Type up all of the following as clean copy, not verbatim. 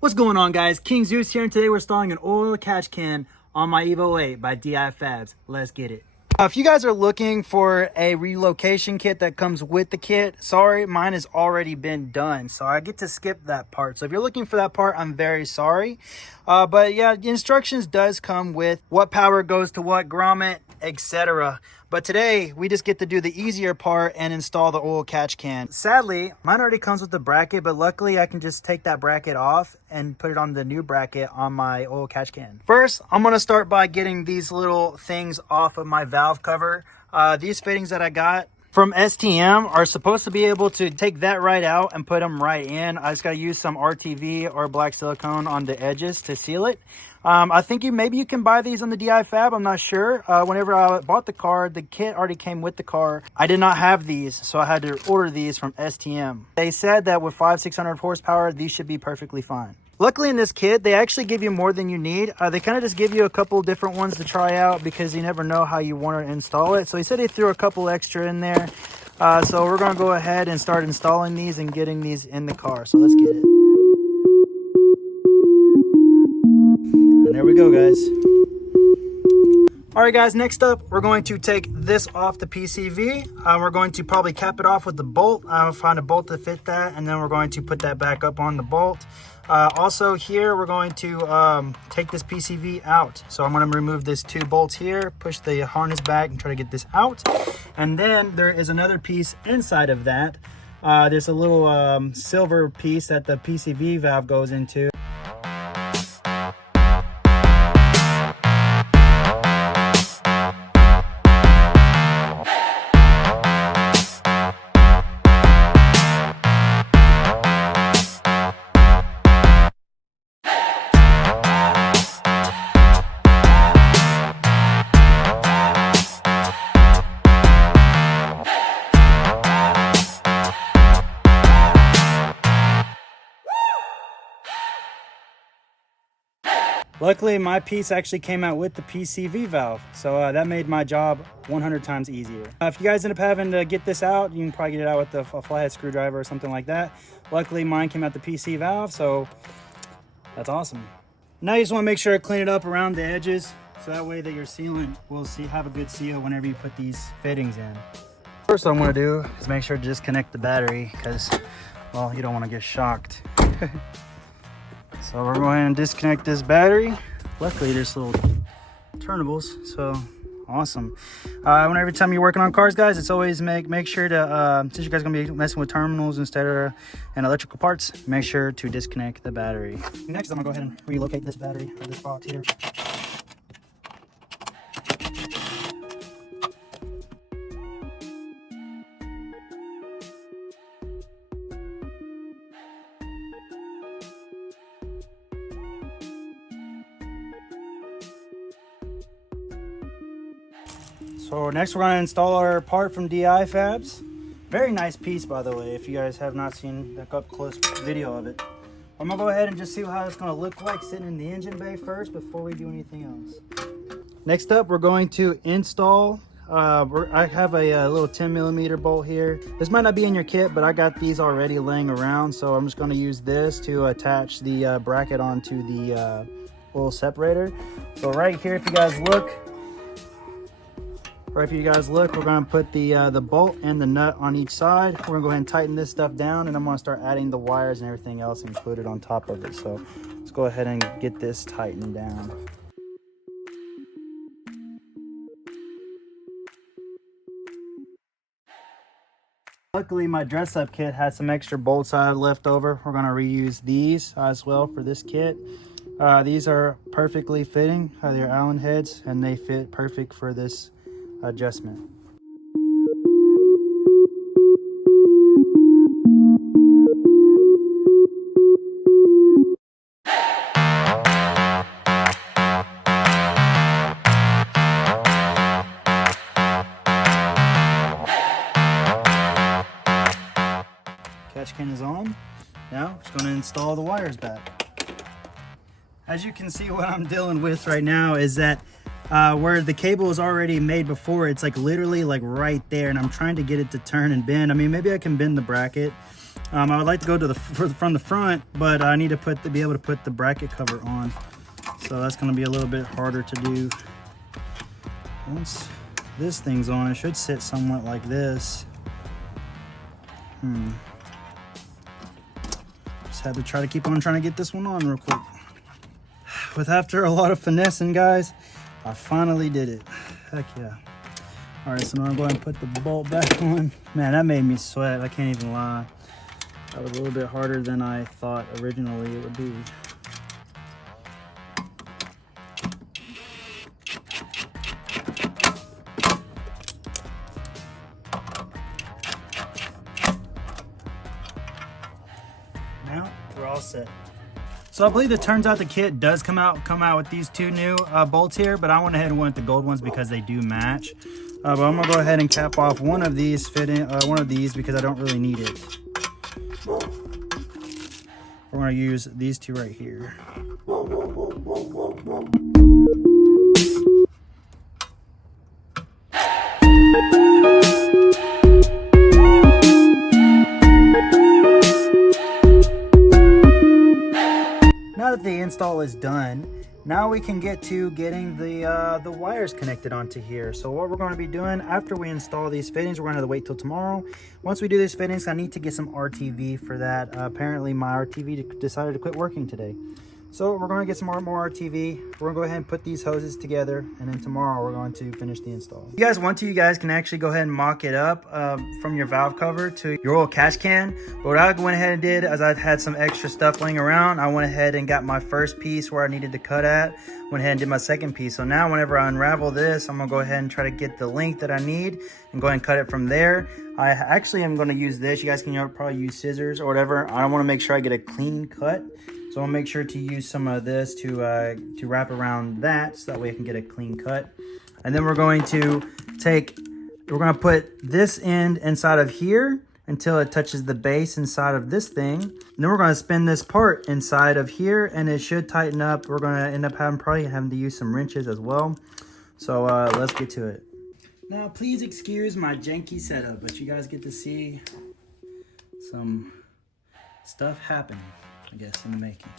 What's going on, guys? King Zeus here, and today we're installing an oil catch can on my EVO 8 by Difabs. Let's get it. If you guys are looking for a relocation kit that comes with the kit, sorry, mine has already been done, so I get to skip that part. So if you're looking for that part, I'm very sorry. But yeah, the instructions does come with what power goes to what grommet, etc. But today we just get to do the easier part and install the oil catch can. Sadly, mine already comes with the bracket, but luckily I can just take that bracket off and put it on the new bracket on my oil catch can. First, I'm gonna start by getting these little things off of my valve cover. These fittings that I got from STM are supposed to be able to take that right out and put them right in. I just got to use some RTV or black silicone on the edges to seal it. I think maybe you can buy these on the Difab. I'm not sure. Whenever I bought the car, the kit already came with the car. I did not have these, so I had to order these from STM. They said that with 500-600 horsepower, these should be perfectly fine. Luckily in this kit, they actually give you more than you need. They kind of just give you a couple different ones to try out because you never know how you want to install it. So he said he threw a couple extra in there. So we're going to go ahead and start installing these and getting these in the car. So let's get it. And there we go, guys. All right, guys, next up, we're going to take this off the PCV. We're going to probably cap it off with the bolt. Find a bolt to fit that, and then we're going to put that back up on the bolt. Also here, we're going to take this PCV out. So I'm going to remove these two bolts here, push the harness back and try to get this out. And then there is another piece inside of that. There's a little silver piece that the PCV valve goes into. Luckily, my piece actually came out with the PCV valve, so that made my job 100 times easier. If you guys end up having to get this out, you can probably get it out with a flathead screwdriver or something like that. Luckily, mine came out the PC valve, so that's awesome. Now you just want to make sure to clean it up around the edges, so that way that your sealant will have a good seal whenever you put these fittings in. First what I'm going to do is make sure to disconnect the battery because, well, you don't want to get shocked. So we're going to disconnect this battery. Luckily, there's little turnables, so awesome. Every time you're working on cars, guys, it's always make sure to, since you guys are going to be messing with terminals instead of and electrical parts, make sure to disconnect the battery. Next, I'm going to go ahead and relocate this battery or this box here. So next we're going to install our part from Difabs. Very nice piece, by the way, if you guys have not seen the up close video of it. I'm going to go ahead and just see how it's going to look like sitting in the engine bay first before we do anything else. Next up, we're going to install, I have a little 10mm bolt here. This might not be in your kit, but I got these already laying around, so I'm just going to use this to attach the bracket onto the oil separator. So right here, if you guys look, we're going to put the bolt and the nut on each side. We're going to go ahead and tighten this stuff down, and I'm going to start adding the wires and everything else included on top of it. So let's go ahead and get this tightened down. Luckily, my dress-up kit had some extra bolts I had left over. We're going to reuse these as well for this kit. These are perfectly fitting. They're Allen heads, and they fit perfect for this adjustment. Catch can is on. Now just going to install the wires back. As you can see, what I'm dealing with right now is that where the cable is already made before, it's like literally like right there, and I'm trying to get it to turn and bend. I mean, maybe I can bend the bracket, I would like to go to from the front, but I need to be able to put the bracket cover on. So that's going to be a little bit harder to do. Once this thing's on, it should sit somewhat like this. Just had to try to keep on trying to get this one on real quick. After a lot of finessing, guys, I finally did it. Heck yeah. All right, so now I'm going to put the bolt back on. Man, that made me sweat. I can't even lie. That was a little bit harder than I thought originally it would be. Now we're all set. So I believe it turns out the kit does come out with these two new bolts here, but I went ahead and went with the gold ones because they do match. But I'm gonna go ahead and cap off one of these because I don't really need it. We're gonna use these two right here. Now that the install is done, now we can get to getting the wires connected onto here. So what we're going to be doing after we install these fittings, we're going to have to wait till tomorrow. Once we do these fittings, I need to get some RTV for that. Apparently my RTV decided to quit working today. So we're going to get some more RTV. We're going to go ahead and put these hoses together, and then tomorrow we're going to finish the install. If you guys want to, you guys can actually go ahead and mock it up from your valve cover to your old catch can. But what I went ahead and did, as I had some extra stuff laying around, I went ahead and got my first piece where I needed to cut at, went ahead and did my second piece. So now whenever I unravel this, I'm going to go ahead and try to get the length that I need and go ahead and cut it from there. I actually am going to use this. You guys can probably use scissors or whatever. I want to make sure I get a clean cut. So I'll make sure to use some of this to wrap around that, so that way I can get a clean cut. And then we're going to put this end inside of here until it touches the base inside of this thing. And then we're going to spin this part inside of here, and it should tighten up. We're going to end up probably having to use some wrenches as well. So let's get to it. Now, please excuse my janky setup, but you guys get to see some stuff happening, I guess, in the making.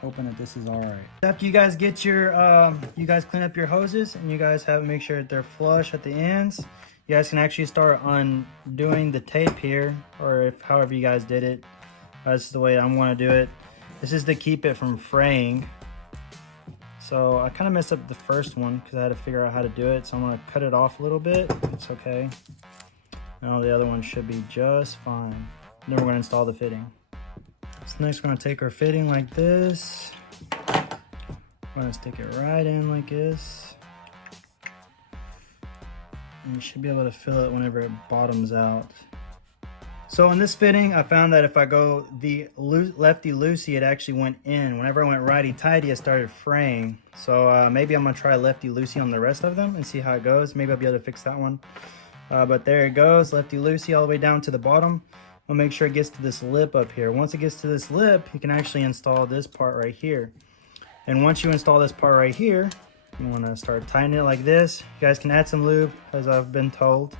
Hoping that this is all right. After you guys get your, you guys clean up your hoses, and you guys make sure that they're flush at the ends. You guys can actually start undoing the tape here, or however you guys did it. That's the way I'm going to do it. This is to keep it from fraying. So I kind of messed up the first one because I had to figure out how to do it. So I'm going to cut it off a little bit. It's okay. Now the other one should be just fine. Then we're going to install the fitting. So next we're going to take our fitting like this. We're going to stick it right in like this. And you should be able to fill it whenever it bottoms out. So in this fitting, I found that if I go the lefty-loosey, it actually went in. Whenever I went righty-tighty, it started fraying. So maybe I'm going to try lefty-loosey on the rest of them and see how it goes. Maybe I'll be able to fix that one. But there it goes, lefty-loosey all the way down to the bottom. We'll make sure it gets to this lip up here. Once it gets to this lip, you can actually install this part right here. And once you install this part right here, you want to start tightening it like this. You guys can add some lube, as I've been told.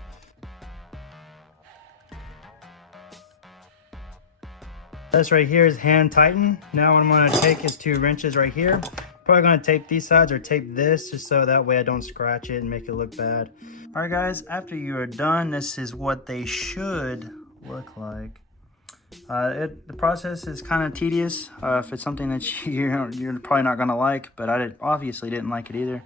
This right here is hand tighten. Now what I'm going to take is 2 wrenches right here. Probably going to tape these sides or tape this just so that way I don't scratch it and make it look bad. All right guys, after you are done, this is what they should look like. The process is kind of tedious if it's something that you're probably not going to like, but I obviously didn't like it either.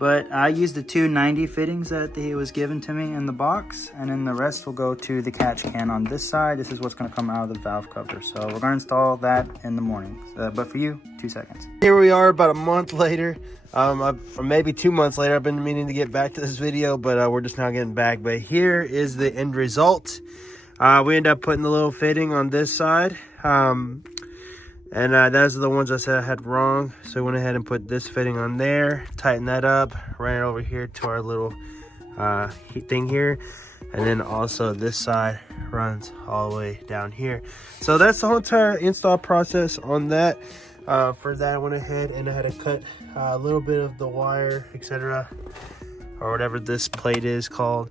But I used the 290 fittings that was given to me in the box, and then the rest will go to the catch can on this side. This is what's going to come out of the valve cover. So we're going to install that in the morning. But for you, 2 seconds. Here we are about a month later, or maybe 2 months later. I've been meaning to get back to this video, but we're just now getting back. But here is the end result. We ended up putting the little fitting on this side. And those are the ones I said I had wrong. So we went ahead and put this fitting on there, tightened that up, ran it over here to our little thing here. And then also this side runs all the way down here. So that's the whole entire install process on that. For that, I went ahead and I had to cut a little bit of the wire, etc., or whatever this plate is called,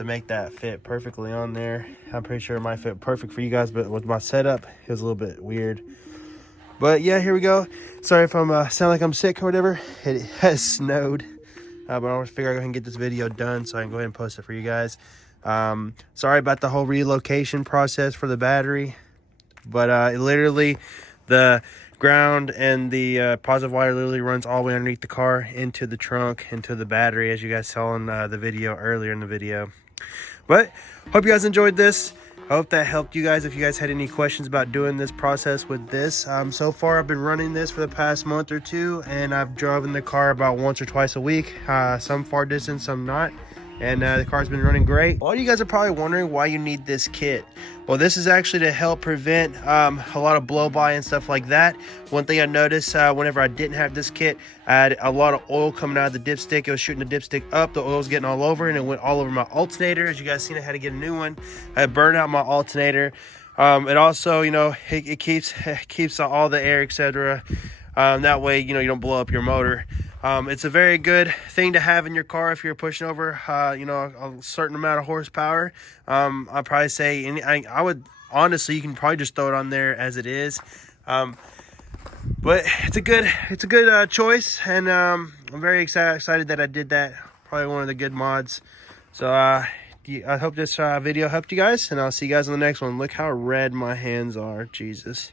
to make that fit perfectly on there. I'm pretty sure it might fit perfect for you guys, but with my setup, it was a little bit weird. But yeah, here we go. Sorry if I'm sound like I'm sick or whatever. It has snowed, but I want to figure out go ahead and get this video done so I can go ahead and post it for you guys. Sorry about the whole relocation process for the battery, but literally the ground and the positive wire literally runs all the way underneath the car into the trunk, into the battery, as you guys saw in the video earlier in the video. But hope you guys enjoyed this. I hope that helped you guys. If you guys had any questions about doing this process with this, so far I've been running this for the past month or two, and I've driven the car about once or twice a week, some far distance, some not. And the car's been running great. A lot of you guys are probably wondering why you need this kit. Well, this is actually to help prevent a lot of blow by and stuff like that. One thing I noticed whenever I didn't have this kit, I had a lot of oil coming out of the dipstick. It was shooting the dipstick up, the oil was getting all over, and it went all over my alternator. As you guys seen, I had to get a new one. I burned out my alternator. It also, you know, it keeps all the air, etc. That way, you know, you don't blow up your motor. It's a very good thing to have in your car if you're pushing over, you know, a certain amount of horsepower. I'd probably say, I would, honestly, you can probably just throw it on there as it is. But it's a good choice, and I'm very excited that I did that. Probably one of the good mods. So I hope this video helped you guys, and I'll see you guys on the next one. Look how red my hands are, Jesus.